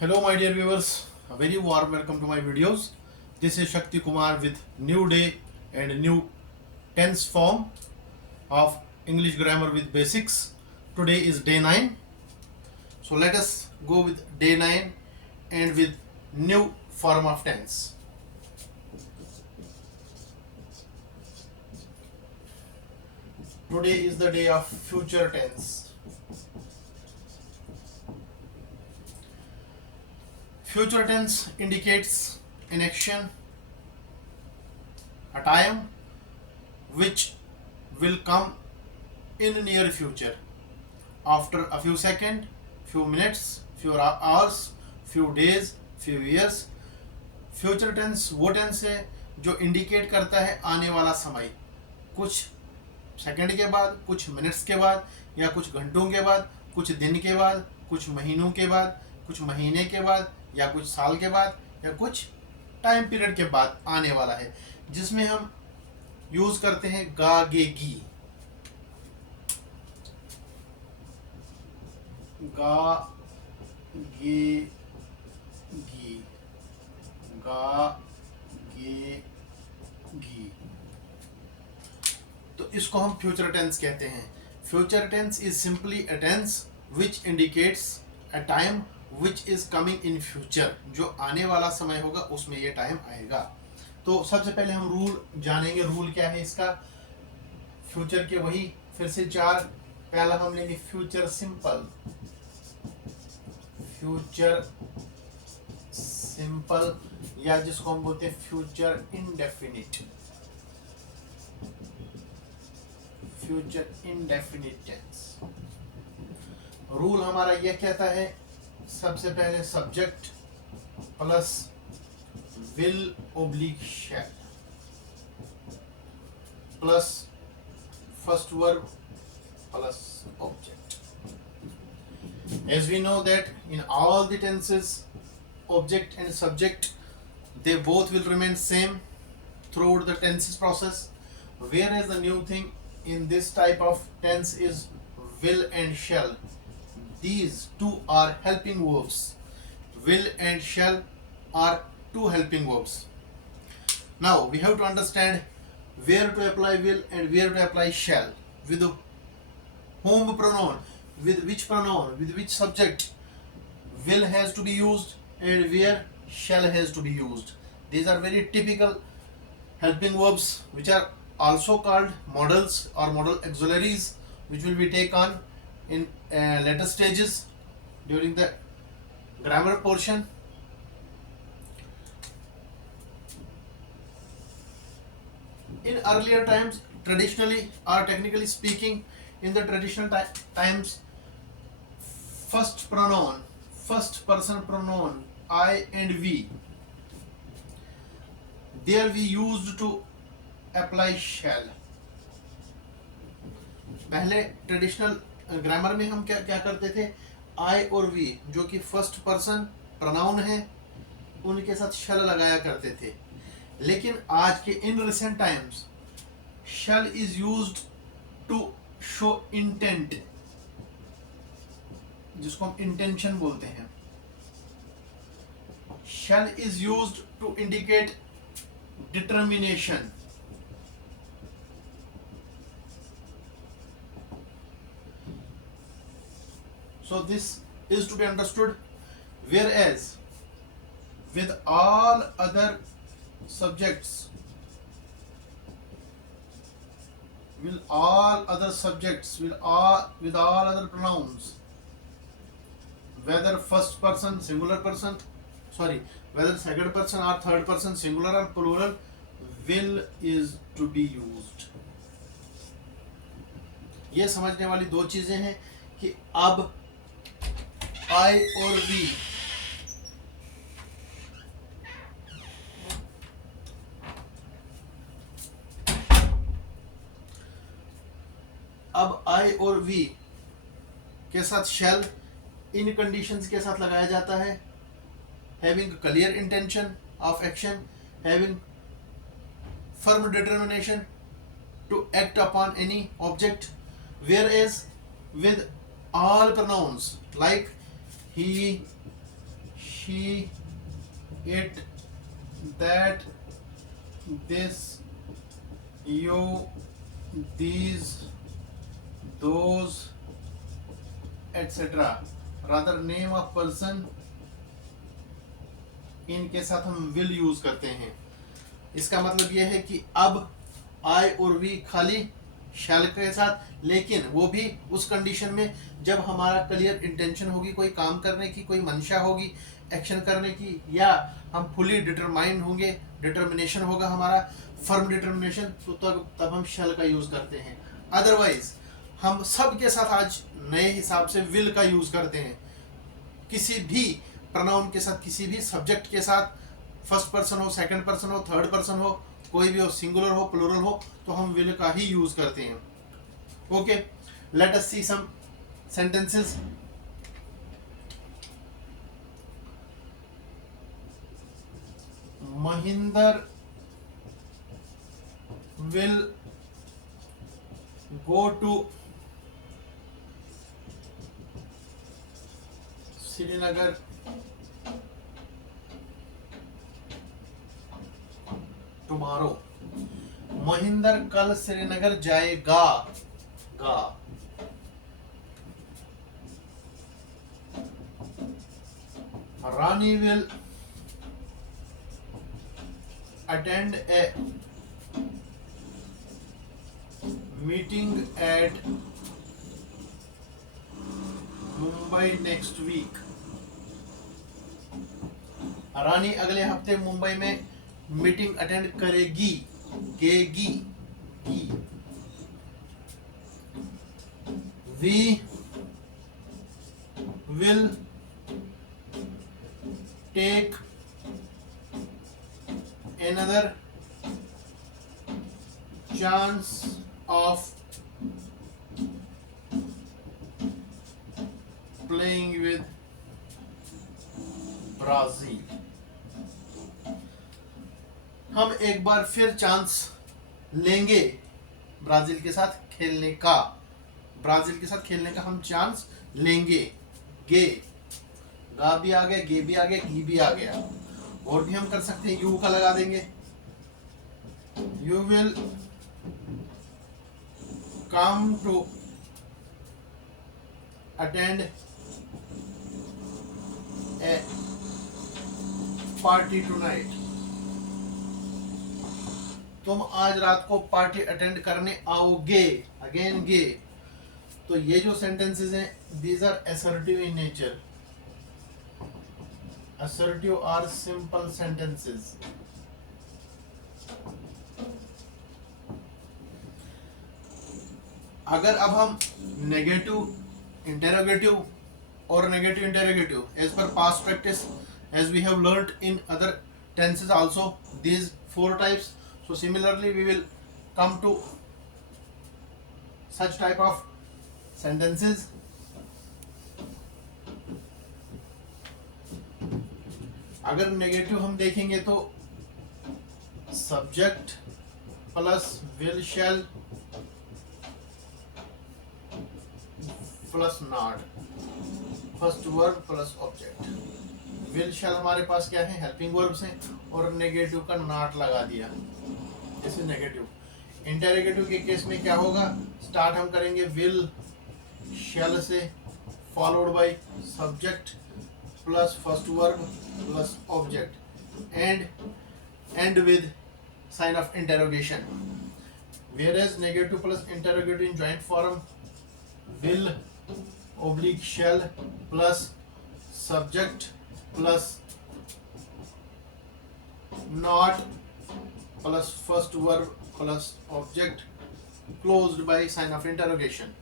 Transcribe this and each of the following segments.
Hello my dear viewers, a very warm welcome to my videos. This is Shakti Kumar with new day and new tense form of English grammar with basics. Today is day 9. So let us go with day 9 and with new form of tense. Today is the day of future tense. Future tense indicates an action, a time which will come in near future, after a few seconds, few minutes, few hours, few days, few years. Future tense वो tense है जो indicate करता है आने वाला समय, कुछ second के बाद, कुछ मिनट्स के बाद, या कुछ घंटों के बाद, कुछ दिन के बाद, कुछ महीनों के बाद, कुछ महीने के बाद, या कुछ साल के बाद, या कुछ टाइम पीरियड के बाद आने वाला है, जिसमें हम यूज करते हैं गा गे गी। गा गे गी, गा गे गी। तो इसको हम फ्यूचर टेंस कहते हैं। Future tense is simply a tense which indicates a time which is coming in future, जो आने वाला समय होगा उसमें ये टाइम आएगा। तो सबसे पहले हम रूल जानेंगे। रूल क्या है इसका? फ्यूचर के वही फिर से 4। पहला हम लेंगे फ्यूचर सिंपल। फ्यूचर सिंपल, या जिसको हम बोलते हैं future indefinite. Future indefinite tense. Rule हमारा यह कहता है, सबसे पहले subject plus will oblique shall plus first verb plus object. As we know that in all the tenses, object and subject, they both will remain same throughout the tenses process, whereas the new thing in this type of tense is will and shall. These two are helping verbs. Will and shall are two helping verbs. Now we have to understand where to apply will and where to apply shall, with whom pronoun, with which pronoun, with which subject will has to be used and where shall has to be used. These are very typical helping verbs which are also called modals or modal auxiliaries, which will be taken in later stages during the grammar portion. In earlier times, traditionally or technically speaking, in the traditional times, first pronoun, first person pronoun I and we, there we used to apply shall. पहले traditional grammar में हम क्या क्या करते थे? आई और we जो कि फर्स्ट पर्सन प्रोनाउन है, उनके साथ शल लगाया करते थे। लेकिन आज के इन recent times shall is used to show intent, जिसको हम इंटेंशन बोलते हैं। Shall is used to indicate determination. So this is to be understood, whereas with all other subjects, with all other pronouns, whether first person singular person, whether second person or third person singular or plural, will is to be used. ये समझने वाली दो चीजें हैं कि अब आई और we के साथ शैल इन कंडीशंस के साथ लगाया जाता है, having clear intention of action, having firm determination to act upon any object, whereas with all pronouns like he, she, it, that, this, you, these, those, etc. rather name of person, इनके साथ हम will use करते हैं। इसका मतलब यह है कि अब आई और वी खाली शैल के साथ, लेकिन वो भी उस कंडीशन में जब हमारा क्लियर इंटेंशन होगी कोई काम करने की, कोई मंशा होगी एक्शन करने की, या हम फुली डिटरमाइंड होंगे, डिटर्मिनेशन होगा हमारा, फर्म डिटर्मिनेशन, तो तब हम शैल का यूज करते हैं। अदरवाइज हम सब के साथ आज नए हिसाब से विल का यूज करते हैं। किसी भी प्रोनाउन के साथ, किसी भी सब्जेक्ट के साथ, फर्स्ट पर्सन हो, सेकंड पर्सन हो, थर्ड पर्सन हो, कोई भी हो, सिंगुलर हो, प्लूरल हो, तो हम विल का ही यूज करते हैं। Okay, let us see some sentences. Mahinder will go to Srinagar tomorrow. Mahinder कल श्रीनगर जाएगा गा। रानी will attend a meeting at Mumbai next week। रानी अगले हफ्ते मुंबई में मीटिंग अटेंड करेगी, गेगी, गी। We will take another chance of playing with Brazil। हम एक बार फिर चांस लेंगे ब्राजील के साथ खेलने का। ब्राजील के साथ खेलने का हम चांस लेंगे। गे, गा भी आ गया, गे भी आ गया, गी भी आ गया। और भी हम कर सकते हैं, यू का लगा देंगे। You will come to attend a party tonight। तुम आज रात को पार्टी अटेंड करने आओगे, अगेन गे। तो ये जो सेंटेंसेस हैं, these are assertive in nature। assertive are simple sentences। अगर अब हम नेगेटिव इंटेरोगेटिव और negative interrogative as per past practice, as we have learnt in other tenses also, these 4 types, so similarly we will come to such type of sentences। अगर negative हम देखेंगे तो subject plus will shell plus not, first verb plus object. Will शैल हमारे पास क्या है, helping verbs हैं, और negative का नॉट लगा दिया, दिस इज नेगेटिव। इंटेरोगेटिव के केस में क्या होगा, स्टार्ट हम करेंगे विल शैल से, followed by subject plus first verb plus object, and with sign of interrogation. whereas negative plus interrogative in joint form, will oblique shall plus subject plus not plus first verb plus object closed by sign of interrogation.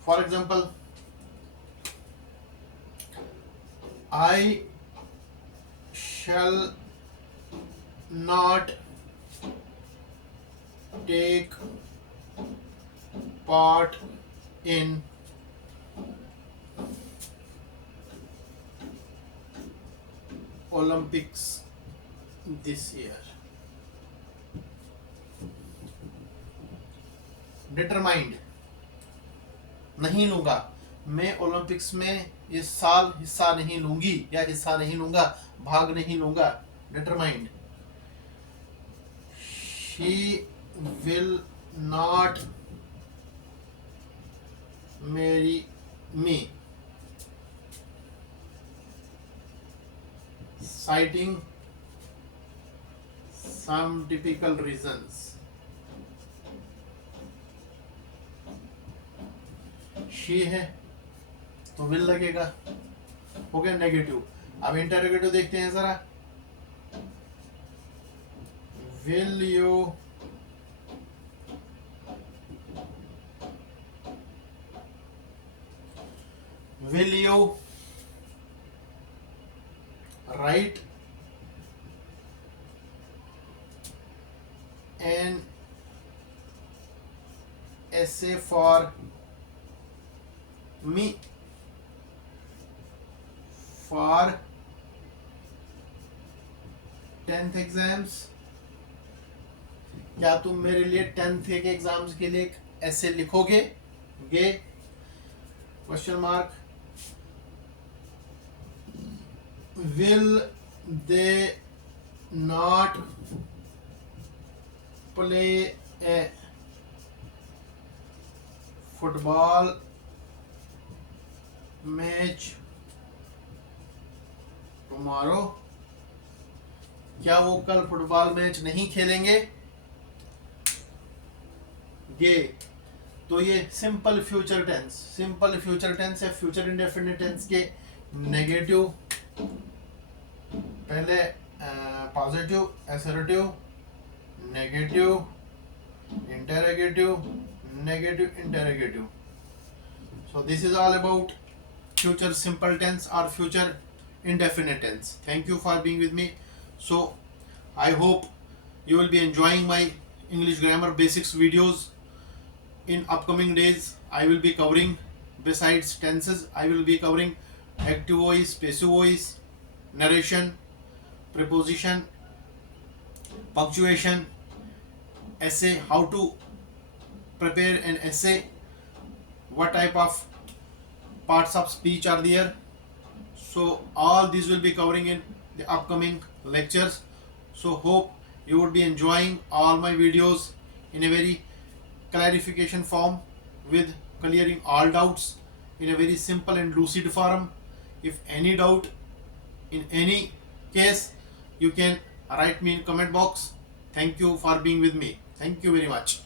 For example, I shall not take part in Olympics this year. Determined, नहीं लूंगा, मैं Olympics में इस साल हिस्सा नहीं लूंगी या हिस्सा नहीं लूंगा, भाग नहीं लूंगा. Determined. She will not marry me, citing some typical reasons. she है तो will लगेगा, हो गया नेगेटिव. अब इंटरोगेटिव देखते हैं जरा. will you write an essay for me for 10th exams. क्या तुम मेरे लिए 10th के एग्जाम्स के लिए एक ऐसे लिखोगे? गे question mark. will they not play a football match tomorrow? क्या वो कल फुटबॉल मैच नहीं खेलेंगे? गे. तो ये सिंपल फ्यूचर टेंस है. फ्यूचर इंडेफिनिट टेंस के नेगेटिव पहले positive, assertive, negative, interrogative, negative, interrogative. So this is all about future simple tense or future indefinite tense. Thank you for being with me. So I hope you will be enjoying my English grammar basics videos. In upcoming days I will be covering, besides tenses, I will be covering active voice, passive voice, narration, preposition, punctuation, essay, how to prepare an essay, what type of parts of speech are there. So all these will be covering in the upcoming lectures. So hope you would be enjoying all my videos in a very clarification form, with clearing all doubts in a very simple and lucid form. If any doubt in any case, you can write me in comment box. Thank you for being with me. Thank you very much.